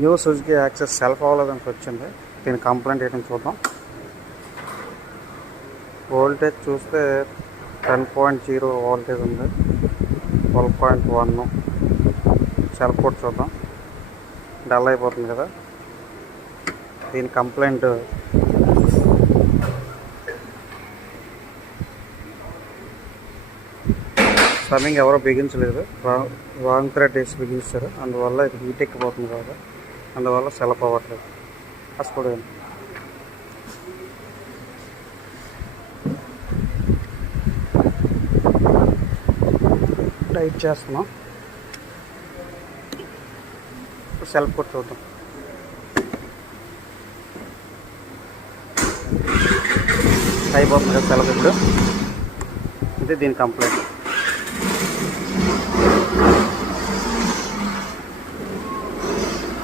New Suzuki access self అవ్వలేదని వచ్చింది. దీని కంప్లైంట్ ఏంటని చూద్దాం. వోల్టేజ్ చూస్తే 10.0 వోల్టేజ్ ఉంది, 12.1. సెల్ఫ్ కూడా చూద్దాం, డల్ అయిపోతుంది కదా. దీని కంప్లైంట్ స్విమ్మింగ్ ఎవరో బిగించలేదు, రాంగ్ థ్రెడ్ వేసి బిగించారు. అందువల్ల ఇది హీట్ ఎక్కిపోతుంది కదా, అందువల్ల సెల్ఫ్ అవ్వట్లేదు. అసలు టైట్ చేస్తున్నాం. సెల్ఫ్ కూడా చూద్దాం. అయిపోతుంది కదా సెల్ఫ్. ఇప్పుడు ఇది దీని కంప్లైంట్.